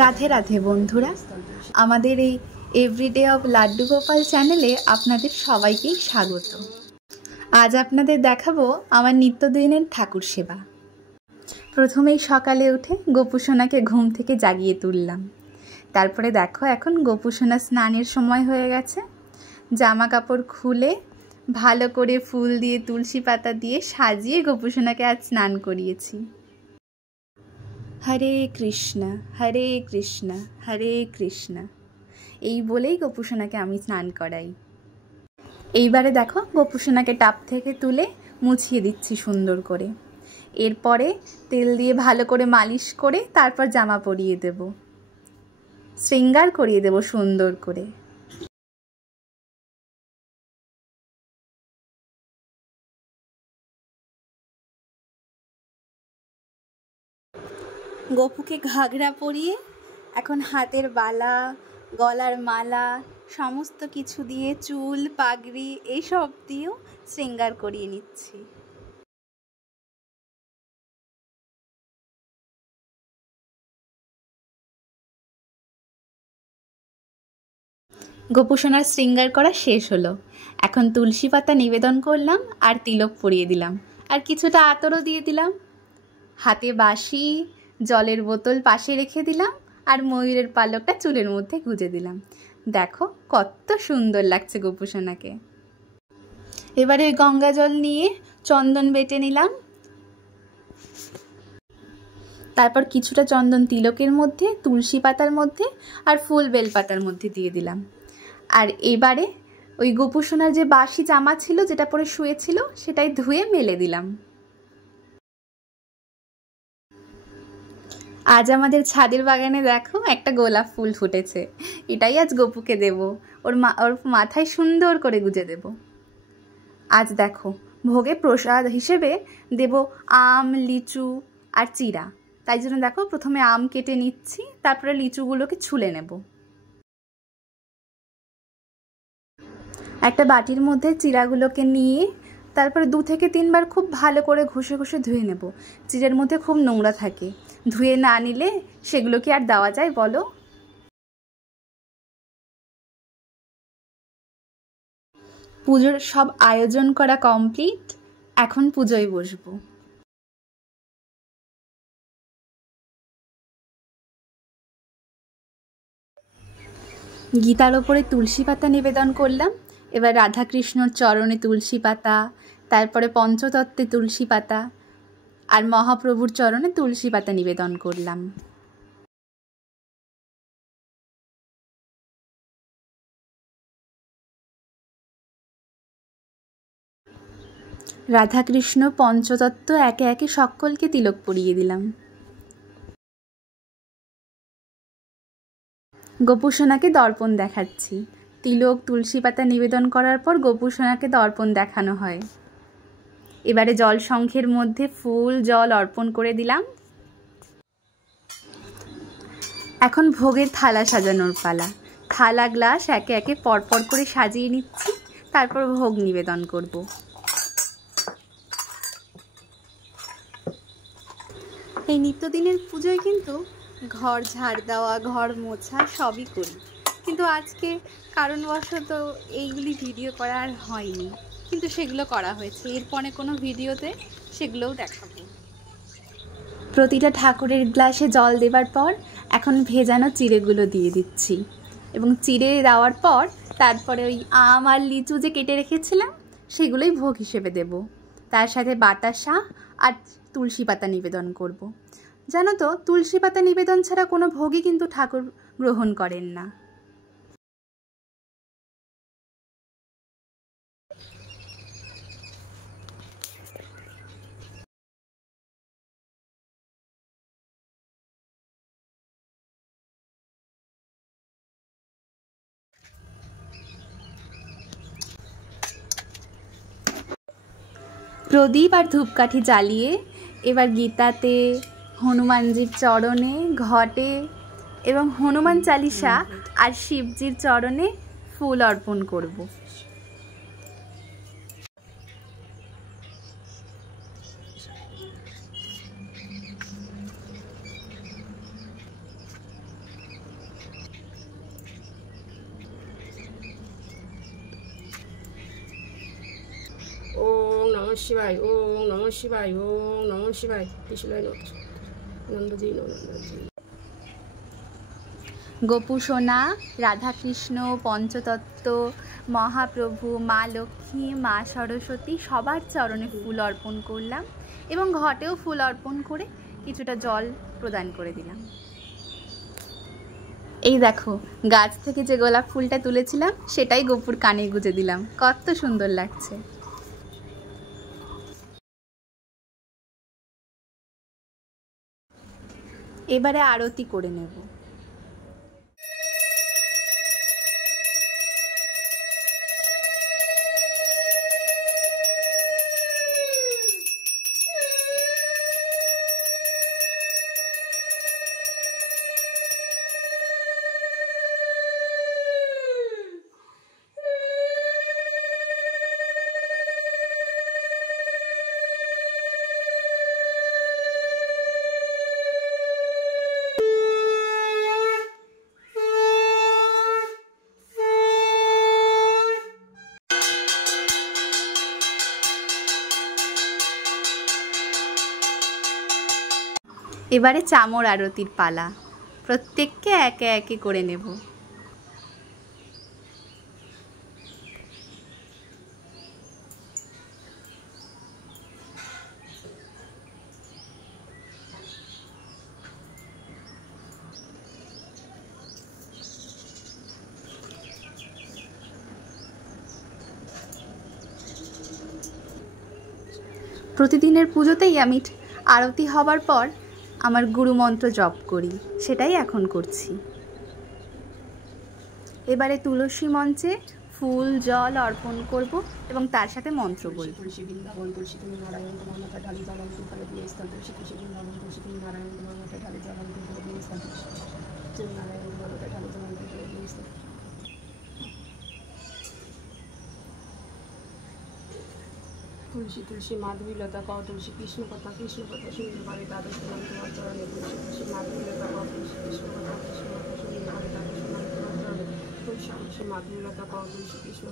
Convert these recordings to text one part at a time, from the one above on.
রাধে রাধে বন্ধুরা, আমাদের এই এভরিডে অফ লাড্ডু গোপাল চ্যানেলে আপনাদের সবাইকেই স্বাগত। আজ আপনাদের দেখাবো আমার নিত্যদিনের ঠাকুর সেবা। প্রথমেই সকালে উঠে গোপুসোনাকে ঘুম থেকে জাগিয়ে তুললাম। তারপরে দেখো এখন গোপুসোনা স্নানের সময় হয়ে গেছে। জামা কাপড় খুলে ভালো করে ফুল দিয়ে তুলসী পাতা দিয়ে সাজিয়ে গোপুসোনাকে আজ স্নান করিয়েছি। হরে কৃষ্ণ হরে কৃষ্ণ হরে কৃষ্ণ এই বলেই গোপুসোনাকে আমি স্নান করাই। এইবারে দেখো গোপুসোনাকে টাপ থেকে তুলে মুছিয়ে দিচ্ছি সুন্দর করে। এরপরে তেল দিয়ে ভালো করে মালিশ করে তারপর জামা পরিয়ে দেব, শৃঙ্গার করিয়ে দেব সুন্দর করে। গোপুকে ঘাগরা পরিয়ে এখন হাতের বালা, গলার মালা সমস্ত কিছু দিয়ে চুল পাগড়ি এইসব দিয়েও শৃঙ্গার করিয়ে নিচ্ছি। গোপুসোনার শৃঙ্গার করা শেষ হলো। এখন তুলসী পাতা নিবেদন করলাম আর তিলক পরিয়ে দিলাম, আর কিছুটা আতরও দিয়ে দিলাম। হাতে বাঁশি, জলের বোতল পাশে রেখে দিলাম আর ময়ূরের পালকটা চুলের মধ্যে গুঁজে দিলাম। দেখো কত সুন্দর লাগছে গোপুসোনাকে। এবারে ওই গঙ্গা জল নিয়ে চন্দন বেটে নিলাম, তারপর কিছুটা চন্দন তিলকের মধ্যে, তুলসী পাতার মধ্যে আর ফুল বেলপাতার মধ্যে দিয়ে দিলাম। আর এবারে ওই গোপুসোনার যে বাসি জামা ছিল যেটা পরে শুয়েছিল সেটাই ধুয়ে মেলে দিলাম। আজ আমাদের ছাদের বাগানে দেখো একটা গোলাপ ফুল ফুটেছে, এটাই আজ গোপুকে দেব, ওর মাথায় সুন্দর করে গুজে দেব। আজ দেখো ভোগে প্রসাদ হিসেবে দেব আম, লিচু আর চিড়া। তাই জন্য দেখো প্রথমে আম কেটে নিচ্ছি, তারপরে লিচুগুলোকে ছুলে নেব। একটা বাটির মধ্যে চিড়াগুলোকে নিয়ে তারপরে 2 থেকে 3 বার খুব ভালো করে ঘষে ঘষে ধুয়ে নেব। চিড়ের মধ্যে খুব নোংরা থাকে, ধুয়ে না নিলে সেগুলো কি আর দেওয়া যায় বলো? পুজোর সব আয়োজন করা কমপ্লিট, এখন পুজোয় বসবো। গীতার ওপরে তুলসী পাতা নিবেদন করলাম। এবার রাধাকৃষ্ণর চরণে তুলসী পাতা, তারপরে পঞ্চতত্ত্বে তুলসী পাতা আর মহাপ্রভুর চরণে তুলসী পাতা নিবেদন করলাম। রাধাকৃষ্ণ পঞ্চতত্ত্ব একে একে সকলকে তিলক পরিয়ে দিলাম। গোপুসোনাকে দর্পণ দেখাচ্ছি। তিলক তুলসী পাতা নিবেদন করার পর গোপুসোনাকে দর্পণ দেখানো হয়। এবারে জল শঙ্খের মধ্যে ফুল জল অর্পণ করে দিলাম। এখন ভোগের থালা সাজানোর পালা। থালা গ্লাস একে একে পরপর করে সাজিয়ে নিচ্ছি, তারপর ভোগ নিবেদন করব। এই নিত্যদিনের পুজোয় কিন্তু ঘর ঝাড় দেওয়া, ঘর মোছা সবই করি, কিন্তু আজকে কারণবশত এইগুলি ভিডিও করা আর হয়নি, কিন্তু সেগুলো করা হয়েছে। এরপরে কোনো ভিডিওতে সেগুলোও দেখাবো। প্রতিটা ঠাকুরের গ্লাসে জল দেবার পর এখন ভেজানো চিড়েগুলো দিয়ে দিচ্ছি, এবং চিড়ে দেওয়ার পর তারপরে ওই আম আর লিচু যে কেটে রেখেছিলাম সেগুলোই ভোগ হিসেবে দেব। তার সাথে বাতাসা আর তুলসী পাতা নিবেদন করব। জানো তো, তুলসী পাতা নিবেদন ছাড়া কোনো ভোগই কিন্তু ঠাকুর গ্রহণ করেন না। প্রদীপ আর ধূপকাঠি জ্বালিয়ে এবার গীতাতে, হনুমানজির চরণে, ঘটে এবং হনুমান চালিসা আর শিবজির চরণে ফুল অর্পণ করব। শিবায়, ওম নমঃ শিবায়, ওম নমঃ শিবায়। ত্রিশূলায় নন্দজি নন্দজি। গোপু সোনা, রাধাকৃষ্ণ, পঞ্চতত্ত্ব, মহাপ্রভু, মা লক্ষ্মী, মা সরস্বতী সবার চরণে ফুল অর্পণ করলাম এবং ঘটেও ফুল অর্পণ করে কিছুটা জল প্রদান করে দিলাম। এই দেখো, গাছ থেকে যে গোলাপ ফুলটা তুলেছিলাম সেটাই গোপুর কানে গুজে দিলাম। কত সুন্দর লাগছে। এবারে আরতি করে নেব। এবারে চামর আরতির পালা। প্রত্যেককে একে একে করে নেব। প্রতিদিনের পুজোতেই আমি আরতি হবার পর আমার গুরু মন্ত্র জপ করি, সেটাই এখন করছি। এবারে তুলসী মঞ্চে ফুল জল অর্পণ করব এবং তার সাথে মন্ত্র বলব। তুলসী বৃন্দাবন, তুলসী তুমি নারায়ণ, তোমার মাথায় ঢালি জল অন্তর ফলে দিয়ে স্থান। তুলসী বৃন্দাবন, তুলসী তুমি নারায়ণ, তোমার মাথায় ঢালি জল অন্তর ফলে দিয়ে স্থান। তুমি নারায়ণ, তোমার মাথায় ঢালি জল অন্তর ফলে দিয়ে স্থান। তুলসী মাধবী লতা কও, তুলসী কৃষ্ণ কথা শুনতে পারে তাদের শোনাম তোমার চরণে। তুলসী মাধবী লতা কও, তুলসী কৃষ্ণ কথা শুনতে পারে তাদের শোনাম তোমার চরণে। তুলসী মাধবী লতা কও, তুলসী কৃষ্ণ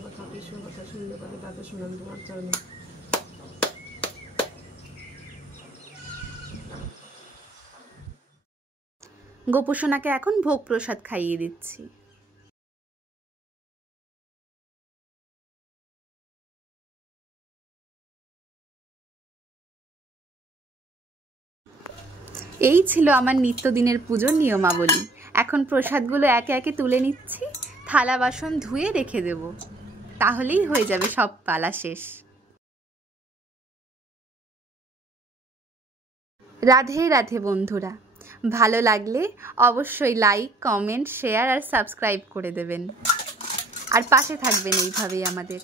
কথা শুনতে পারে তাদের শোনাম তোমার চরণে। গোপু সোনাকে এখন ভোগ প্রসাদ খাইয়ে দিচ্ছি। এই ছিল আমার নিত্যদিনের পুজোর নিয়মাবলী। এখন প্রসাদগুলো একে একে তুলে নিচ্ছি, থালা বাসন ধুয়ে রেখে দেব, তাহলেই হয়ে যাবে সব পালা শেষ। রাধে রাধে বন্ধুরা, ভালো লাগলে অবশ্যই লাইক, কমেন্ট, শেয়ার আর সাবস্ক্রাইব করে দেবেন, আর পাশে থাকবেন এইভাবেই আমাদের।